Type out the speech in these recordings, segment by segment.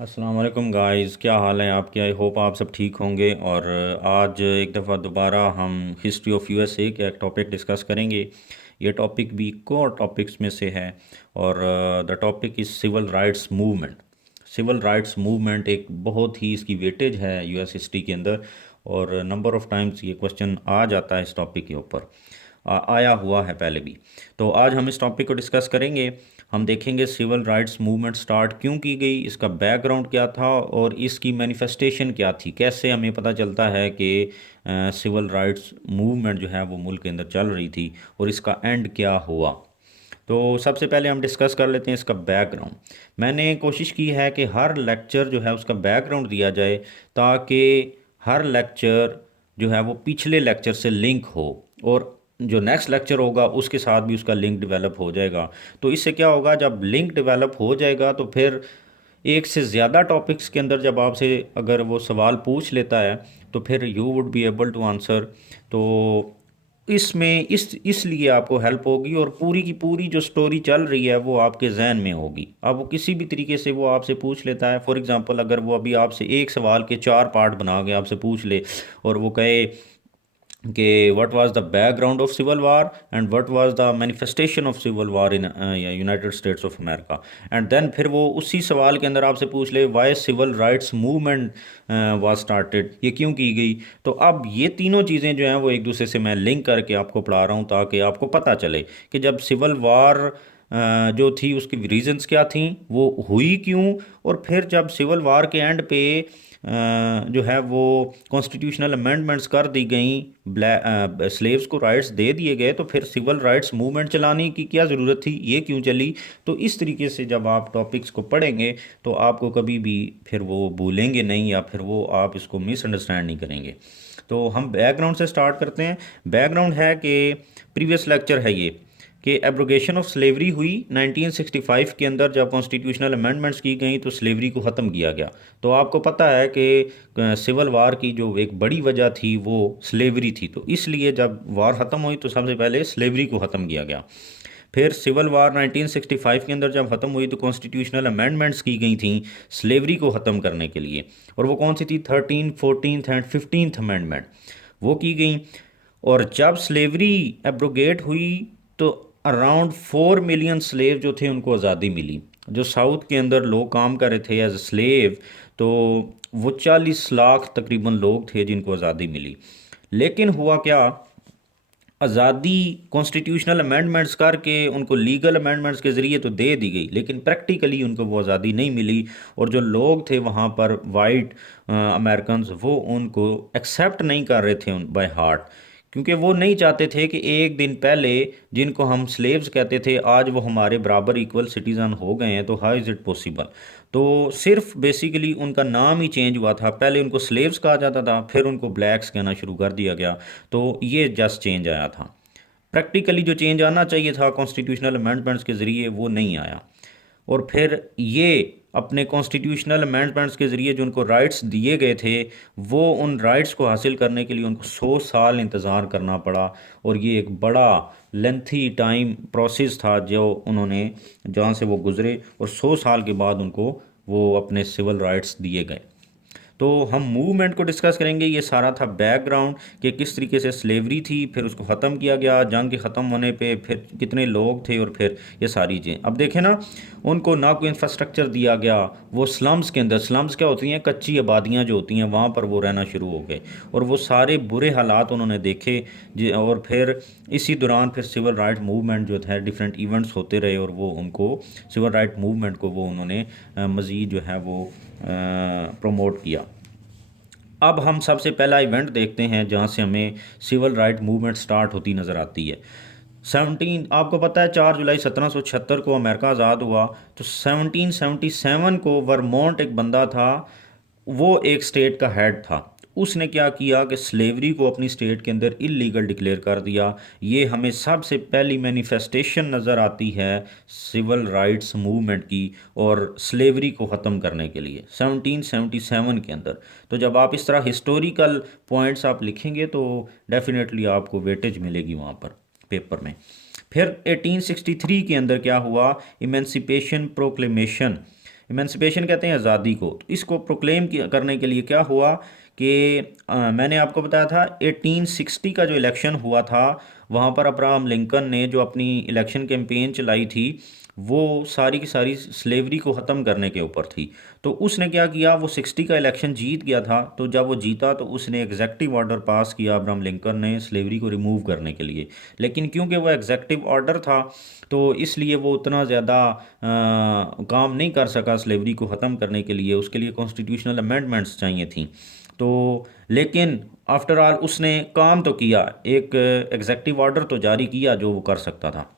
अस्सलाम वालेकुम गाइस, क्या हाल है आपके। आई होप आप सब ठीक होंगे। और आज एक दफ़ा दोबारा हम हिस्ट्री ऑफ यूएसए का एक टॉपिक डिस्कस करेंगे। ये टॉपिक भी कोर टॉपिक्स में से है और the topic is civil rights movement. Civil rights movement एक बहुत ही इसकी वेटेज है यूएस हिस्ट्री के अंदर, और नंबर ऑफ़ टाइम्स ये क्वेश्चन आ जाता है इस टॉपिक के ऊपर, आया हुआ है पहले भी। तो आज हम इस टॉपिक को डिस्कस करेंगे। हम देखेंगे सिविल राइट्स मूवमेंट स्टार्ट क्यों की गई, इसका बैकग्राउंड क्या था और इसकी मैनिफेस्टेशन क्या थी। कैसे हमें पता चलता है कि सिविल राइट्स मूवमेंट जो है वो मुल्क के अंदर चल रही थी और इसका एंड क्या हुआ। तो सबसे पहले हम डिस्कस कर लेते हैं इसका बैकग्राउंड। मैंने कोशिश की है कि हर लेक्चर जो है उसका बैकग्राउंड दिया जाए, ताकि हर लेक्चर जो है वो पिछले लेक्चर से लिंक हो और जो नेक्स्ट लेक्चर होगा उसके साथ भी उसका लिंक डेवलप हो जाएगा। तो इससे क्या होगा, जब लिंक डेवलप हो जाएगा तो फिर एक से ज़्यादा टॉपिक्स के अंदर जब आपसे अगर वो सवाल पूछ लेता है तो फिर you would be able to answer. तो इसमें इसलिए आपको हेल्प होगी और पूरी की पूरी जो स्टोरी चल रही है वो आपके जहन में होगी। अब वो किसी भी तरीके से वो आपसे पूछ लेता है, फॉर एग्जांपल अगर वो अभी आपसे एक सवाल के चार पार्ट बना के आपसे पूछ ले और वो कहे कि what was the background of civil war and what was the manifestation of civil war in United States of America, and then फिर वो उसी सवाल के अंदर आपसे पूछ ले why civil rights movement was started, ये क्यों की गई। तो अब ये तीनों चीज़ें जो हैं वो एक दूसरे से मैं लिंक करके आपको पढ़ा रहा हूँ, ताकि आपको पता चले कि जब सिविल वार जो थी उसकी रीजंस क्या थी, वो हुई क्यों, और फिर जब सिविल वार के एंड पे जो है वो कॉन्स्टिट्यूशनल अमेंडमेंट्स कर दी गई, ब्लैक स्लेव्स को राइट्स दे दिए गए, तो फिर सिविल राइट्स मूवमेंट चलाने की क्या ज़रूरत थी, ये क्यों चली। तो इस तरीके से जब आप टॉपिक्स को पढ़ेंगे तो आपको कभी भी फिर वो भूलेंगे नहीं या फिर वो आप इसको मिसअंडरस्टैंड नहीं करेंगे। तो हम बैकग्राउंड से स्टार्ट करते हैं। बैकग्राउंड है कि प्रीवियस लेक्चर है ये कि एब्रोगेशन ऑफ स्लेवरी हुई 1965 के अंदर। जब कॉन्स्टिट्यूशनल अमेंडमेंट्स की गई तो स्लेवरी को ख़त्म किया गया। तो आपको पता है कि सिविल वार की जो एक बड़ी वजह थी वो स्लेवरी थी, तो इसलिए जब वार ख़त्म हुई तो सबसे पहले स्लेवरी को ख़त्म किया गया। फिर सिविल वार 1965 के अंदर जब ख़त्म हुई तो कॉन्स्टिट्यूशनल अमेंडमेंट्स की गई थी स्लेवरी को ख़त्म करने के लिए, और वो कौन सी थी, 13, 14 एंड 15 अमेंडमेंट वो की गई। और जब स्लेवरी एब्रोगेट हुई तो अराउंड 4 मिलियन स्लेव जो थे उनको आज़ादी मिली। जो साउथ के अंदर लोग काम कर रहे थे एज ए स्लेव, तो वो 40 लाख तकरीबन लोग थे जिनको आज़ादी मिली। लेकिन हुआ क्या, आज़ादी कॉन्स्टिट्यूशनल अमेंडमेंट्स करके उनको लीगल अमेंडमेंट्स के ज़रिए तो दे दी गई, लेकिन प्रैक्टिकली उनको वो आज़ादी नहीं मिली। और जो लोग थे वहाँ पर वाइट अमेरिकन्स, वो उनको एक्सेप्ट नहीं कर रहे थे उन बाय हार्ट, क्योंकि वो नहीं चाहते थे कि एक दिन पहले जिनको हम स्लेव्स कहते थे आज वो हमारे बराबर इक्वल सिटीज़न हो गए हैं, तो हाउ इज़ इट पॉसिबल। तो सिर्फ बेसिकली उनका नाम ही चेंज हुआ था, पहले उनको स्लेव्स कहा जाता था, फिर उनको ब्लैक्स कहना शुरू कर दिया गया। तो ये जस्ट चेंज आया था। प्रैक्टिकली जो चेंज आना चाहिए था कॉन्स्टिट्यूशनल अमेंडमेंट्स के ज़रिए वो नहीं आया। और फिर ये अपने कॉन्स्टिट्यूशनल अमेंडमेंट्स के ज़रिए जो उनको राइट्स दिए गए थे, वो उन राइट्स को हासिल करने के लिए उनको 100 साल इंतज़ार करना पड़ा। और ये एक बड़ा लेंथी टाइम प्रोसेस था जो उन्होंने, जहाँ से वो गुज़रे, और 100 साल के बाद उनको वो अपने सिविल राइट्स दिए गए। तो हम मूवमेंट को डिस्कस करेंगे। ये सारा था बैकग्राउंड कि किस तरीके से स्लेवरी थी, फिर उसको ख़त्म किया गया, जंग के ख़त्म होने पे फिर कितने लोग थे, और फिर ये सारी चीज़ें। अब देखें ना, उनको ना कोई इंफ्रास्ट्रक्चर दिया गया, वो स्लम्स के अंदर, स्लम्स क्या होती हैं, कच्ची आबादियाँ जो होती हैं, वहाँ पर वो रहना शुरू हो गए, और वो सारे बुरे हालात उन्होंने देखे। और फिर इसी दौरान फिर सिविल राइट मूवमेंट जो था, डिफरेंट इवेंट्स होते रहे, और वो उनको सिविल राइट मूवमेंट को वो उन्होंने मज़ीद जो है वो प्रमोट किया। अब हम सबसे पहला इवेंट देखते हैं जहाँ से हमें सिविल राइट मूवमेंट स्टार्ट होती नज़र आती है। 17, आपको पता है 4 जुलाई 1776 को अमेरिका आज़ाद हुआ। तो 1777 को वर्मोंट एक बंदा था, वो एक स्टेट का हेड था। उसने क्या किया कि स्लेवरी को अपनी स्टेट के अंदर इलीगल डिक्लेयर कर दिया। ये हमें सबसे पहली मैनिफेस्टेशन नज़र आती है सिविल राइट्स मूवमेंट की, और स्लेवरी को ख़त्म करने के लिए 1777 के अंदर। तो जब आप इस तरह हिस्टोरिकल पॉइंट्स आप लिखेंगे तो डेफिनेटली आपको वेटेज मिलेगी वहाँ पर पेपर में। फिर 1863 के अंदर क्या हुआ, इमेंसिपेशन प्रोक्लेमेशन। इमेंसिपेशन कहते हैं आज़ादी को। तो इसको प्रोक्लेम करने के लिए क्या हुआ कि मैंने आपको बताया था 1860 का जो इलेक्शन हुआ था, वहाँ पर अब्राहम लिंकन ने जो अपनी इलेक्शन कैंपेन चलाई थी वो सारी की सारी स्लेवरी को ख़त्म करने के ऊपर थी। तो उसने क्या किया, वो 60 का इलेक्शन जीत गया था। तो जब वो जीता तो उसने एग्जेक्टिव ऑर्डर पास किया अब्राहम लिंकन ने स्लेवरी को रिमूव करने के लिए। लेकिन क्योंकि वो एग्जेक्टिव ऑर्डर था तो इसलिए वो उतना ज़्यादा काम नहीं कर सका स्लेवरी को ख़त्म करने के लिए, उसके लिए कॉन्स्टिट्यूशनल अमेंडमेंट्स चाहिए थी। तो लेकिन आफ्टर ऑल उसने काम तो किया, एक एग्जेक्टिव ऑर्डर तो जारी किया जो वो कर सकता था।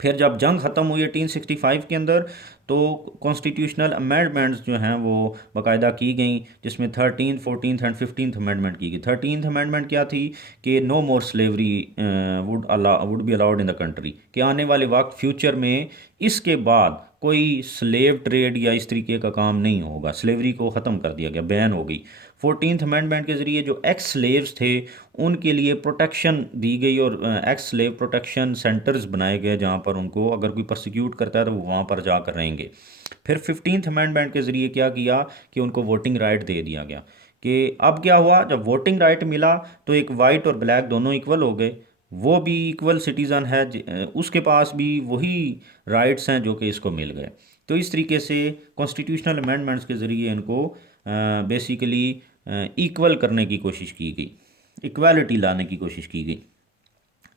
फिर जब जंग ख़त्म हुई 1865 के अंदर तो कॉन्स्टिट्यूशनल अमेंडमेंट्स जो हैं वो बाकायदा की गई, जिसमें 13th 14th and 15th amendment की गई। 13th अमेंडमेंट क्या थी कि no more slavery would be allowed in the country, कि आने वाले वक्त फ्यूचर में इसके बाद कोई स्लेव ट्रेड या इस तरीके का काम नहीं होगा, स्लेवरी को ख़त्म कर दिया गया, बैन हो गई। 14th अमेंडमेंट के ज़रिए जो एक्स स्लेव्स थे उनके लिए प्रोटेक्शन दी गई और एक्स स्लेव प्रोटेक्शन सेंटर्स बनाए गए जहाँ पर उनको अगर कोई प्रोसिक्यूट करता है तो वो वहाँ पर जाकर रहेंगे। फिर 15th अमेंडमेंट के ज़रिए क्या किया कि उनको वोटिंग राइट दे दिया गया। कि अब क्या हुआ, जब वोटिंग राइट मिला तो एक वाइट और ब्लैक दोनों इक्वल हो गए, वो भी इक्वल सिटीज़न है, उसके पास भी वही राइट्स हैं जो कि इसको मिल गए। तो इस तरीके से कॉन्स्टिट्यूशनल अमेंडमेंट्स के ज़रिए इनको बेसिकली इक्वल करने की कोशिश की गई, इक्वालिटी लाने की कोशिश की गई।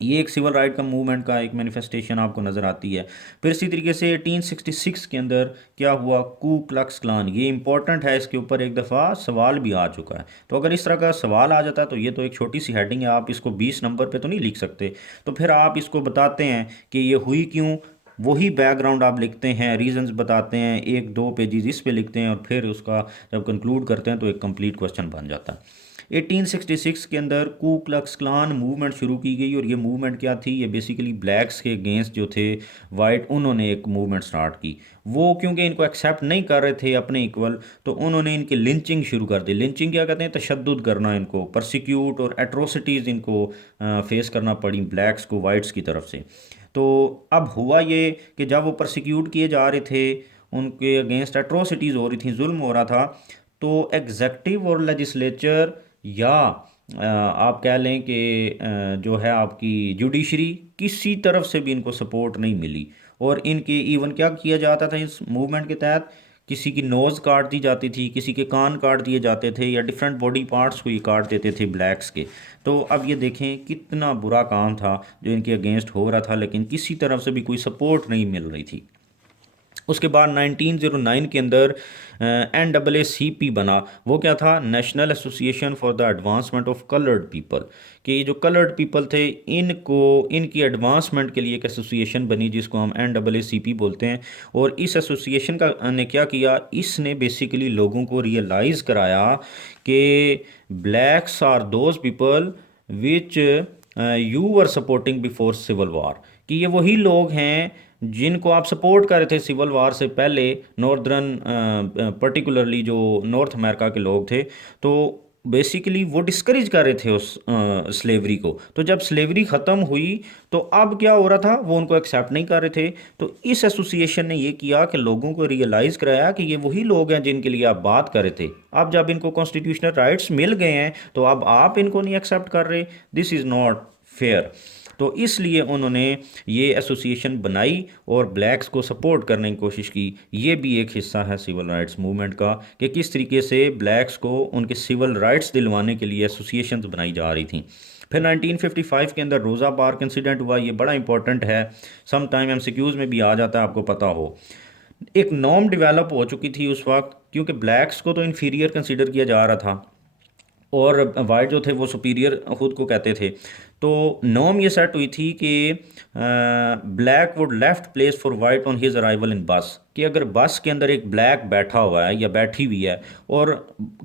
ये एक सिविल राइट का मूवमेंट का एक मैनिफेस्टेशन आपको नज़र आती है। फिर इसी तरीके से 1866 के अंदर क्या हुआ, कू क्लक्स क्लान। ये इंपॉर्टेंट है, इसके ऊपर एक दफ़ा सवाल भी आ चुका है। तो अगर इस तरह का सवाल आ जाता है तो ये तो एक छोटी सी हेडिंग है, आप इसको 20 नंबर पे तो नहीं लिख सकते। तो फिर आप इसको बताते हैं कि ये हुई क्यों, वही बैकग्राउंड आप लिखते हैं, रीजंस बताते हैं, 1-2 पेजेस इस पे लिखते हैं और फिर उसका जब कंक्लूड करते हैं तो एक कंप्लीट क्वेश्चन बन जाता है। 1866 के अंदर कू क्लक्स क्लान मूवमेंट शुरू की गई और ये मूवमेंट क्या थी, ये बेसिकली ब्लैक्स के अगेंस्ट जो थे वाइट, उन्होंने एक मूवमेंट स्टार्ट की। वो क्योंकि इनको एक्सेप्ट नहीं कर रहे थे अपने इक्वल, तो उन्होंने इनकी लिंचिंग शुरू कर दी। लिंचिंग क्या कहते हैं, तशद्दुद करना, इनको परसिक्यूट और एट्रोसिटीज़ इनको फेस करना पड़ी ब्लैक्स को वाइट्स की तरफ से। तो अब हुआ ये कि जब वो परसिक्यूट किए जा रहे थे, उनके अगेंस्ट एट्रोसिटीज़ हो रही थी, जुल्म हो रहा था, तो एग्जेक्टिव और लेजिस्लेचर या आप कह लें कि जो है आपकी जुडिशरी, किसी तरफ से भी इनको सपोर्ट नहीं मिली। और इनके इवन क्या किया जाता था इस मूवमेंट के तहत, किसी की नोज़ काट दी जाती थी, किसी के कान काट दिए जाते थे, या डिफरेंट बॉडी पार्ट्स को ये काट देते थे ब्लैक्स के। तो अब ये देखें कितना बुरा काम था जो इनके अगेंस्ट हो रहा था, लेकिन किसी तरफ से भी कोई सपोर्ट नहीं मिल रही थी। उसके बाद 1909 के अंदर NAACP बना। वो क्या था, national association for the advancement of coloured people. कि ये जो कलर्ड पीपल थे इनको, इनकी एडवांसमेंट के लिए एक एसोसिएशन बनी जिसको हम NAACP बोलते हैं। और इस एसोसिएशन का ने क्या किया, इसने बेसिकली लोगों को रियलाइज़ कराया कि blacks are those people which you were supporting before civil war. कि ये वही लोग हैं जिनको आप सपोर्ट कर रहे थे सिविल वार से पहले, नॉर्दर्न पर्टिकुलरली जो नॉर्थ अमेरिका के लोग थे। तो बेसिकली वो डिस्करेज कर रहे थे उस स्लेवरी को। तो जब स्लेवरी ख़त्म हुई तो अब क्या हो रहा था, वो उनको एक्सेप्ट नहीं कर रहे थे। तो इस एसोसिएशन ने ये किया कि लोगों को रियलाइज़ कराया कि ये वही लोग हैं जिनके लिए आप बात कर रहे थे। अब जब इनको कॉन्स्टिट्यूशनल राइट्स मिल गए हैं तो अब आप इनको नहीं एक्सेप्ट कर रहे, दिस इज़ नॉट फेयर। तो इसलिए उन्होंने ये एसोसिएशन बनाई और ब्लैक्स को सपोर्ट करने की कोशिश की। ये भी एक हिस्सा है सिविल राइट्स मूवमेंट का कि किस तरीके से ब्लैक्स को उनके सिविल राइट्स दिलवाने के लिए एसोसिएशंस बनाई जा रही थी। फिर 1955 के अंदर रोज़ा पार्क इंसिडेंट हुआ। ये बड़ा इंपॉर्टेंट है, सम टाइम MCQs में भी आ जाता है, आपको पता हो। एक नॉर्म डेवलप हो चुकी थी उस वक्त, क्योंकि ब्लैक्स को तो इन्फीरियर कंसिडर किया जा रहा था और वाइट जो थे वो सुपीरियर खुद को कहते थे। तो नॉर्म ये सेट हुई थी कि black would left place for white on his arrival इन बस। कि अगर बस के अंदर एक ब्लैक बैठा हुआ है या बैठी हुई है और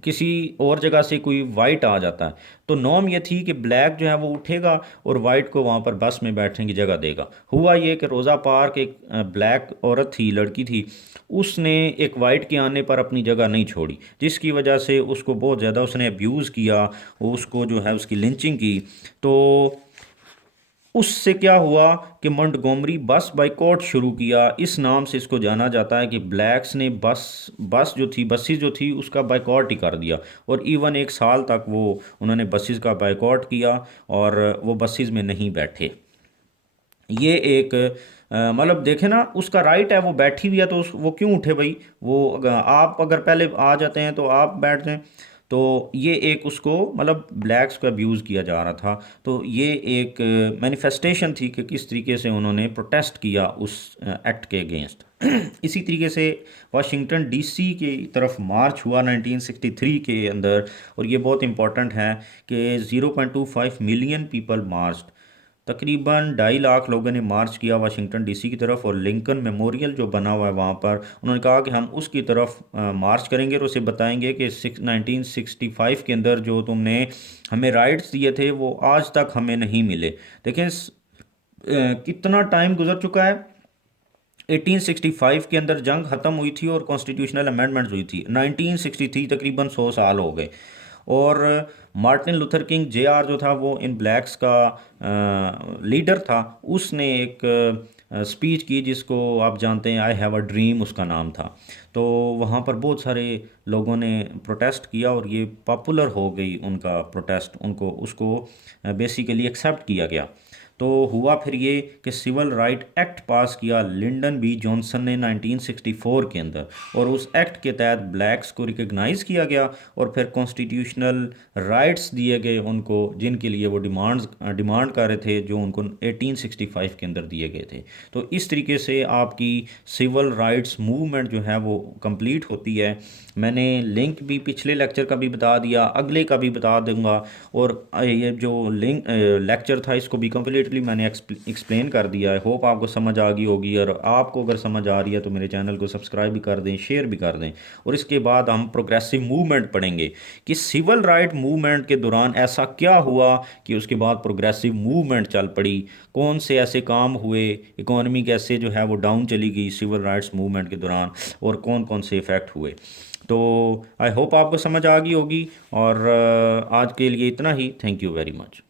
किसी और जगह से कोई वाइट आ जाता है, तो नॉर्म ये थी कि ब्लैक जो है वो उठेगा और वाइट को वहाँ पर बस में बैठने की जगह देगा। हुआ ये कि रोज़ा पार्क एक ब्लैक औरत थी, लड़की थी, उसने एक वाइट के आने पर अपनी जगह नहीं छोड़ी, जिसकी वजह से उसको बहुत ज़्यादा उसने अब्यूज़ किया, उसको जो है उसकी लिंचिंग की। तो उससे क्या हुआ कि मोंटगोमरी बस बाइकॉट शुरू किया। इस नाम से इसको जाना जाता है कि ब्लैक्स ने बसेस जो थी उसका बाइकॉट ही कर दिया। और इवन एक साल तक वो उन्होंने बसेस का बाइकॉट किया और वो बसेस में नहीं बैठे। ये एक मतलब देखे ना, उसका राइट है, वो बैठी हुई है तो वो क्यों उठे भाई? वो आप अगर पहले आ जाते हैं तो आप बैठ जाएं। तो ये एक उसको मतलब ब्लैक्स को अब्यूज़ किया जा रहा था। तो ये एक मैनिफेस्टेशन थी कि किस तरीके से उन्होंने प्रोटेस्ट किया उस एक्ट के अगेंस्ट। इसी तरीके से वाशिंगटन डीसी की तरफ मार्च हुआ 1963 के अंदर। और ये बहुत इंपॉर्टेंट है कि 0.25 मिलियन पीपल मार्च, तकरीबन 2.5 लाख लोगों ने मार्च किया वाशिंगटन डीसी की तरफ। और लिंकन मेमोरियल जो बना हुआ है वहाँ पर, उन्होंने कहा कि हम उसकी तरफ मार्च करेंगे और उसे बताएंगे कि 1965 के अंदर जो तुमने हमें राइट्स दिए थे वो आज तक हमें नहीं मिले। देखें कितना टाइम गुजर चुका है। 1865 के अंदर जंग ख़त्म हुई थी और कॉन्स्टिट्यूशनल अमेंडमेंट्स हुई थी। 1963 तकरीबन 100 साल हो गए। और मार्टिन लूथर किंग जेआर जो था वो इन ब्लैक्स का लीडर था। उसने एक स्पीच की जिसको आप जानते हैं, आई हैव अ ड्रीम उसका नाम था। तो वहाँ पर बहुत सारे लोगों ने प्रोटेस्ट किया और ये पॉपुलर हो गई उनका प्रोटेस्ट, उनको उसको बेसिकली एक्सेप्ट किया गया। तो हुआ फिर ये कि सिविल राइट एक्ट पास किया लिंडन बी जॉनसन ने 1964 के अंदर। और उस एक्ट के तहत ब्लैक्स को रिकग्नाइज़ किया गया और फिर कॉन्स्टिट्यूशनल राइट्स दिए गए उनको, जिनके लिए वो डिमांड कर रहे थे, जो उनको 1865 के अंदर दिए गए थे। तो इस तरीके से आपकी सिविल राइट्स मूवमेंट जो है वो कंप्लीट होती है। मैंने लिंक भी पिछले लेक्चर का भी बता दिया, अगले का भी बता दूंगा। और ये जो लिंक लेक्चर था इसको भी कम्प्लीटली मैंने एक्सप्लेन कर दिया है। होप आपको समझ आ गई होगी। और आपको अगर समझ आ रही है तो मेरे चैनल को सब्सक्राइब भी कर दें, शेयर भी कर दें। और इसके बाद हम प्रोग्रेसिव मूवमेंट पढ़ेंगे कि सिविल राइट मूवमेंट के दौरान ऐसा क्या हुआ कि उसके बाद प्रोग्रेसिव मूवमेंट चल पड़ी। कौन से ऐसे काम हुए, इकोनॉमी कैसे जो है वो डाउन चली गई सिविल राइट्स मूवमेंट के दौरान, और कौन कौन से इफ़ेक्ट हुए। तो आई होप आपको समझ आ गई होगी। और आज के लिए इतना ही। Thank you very much.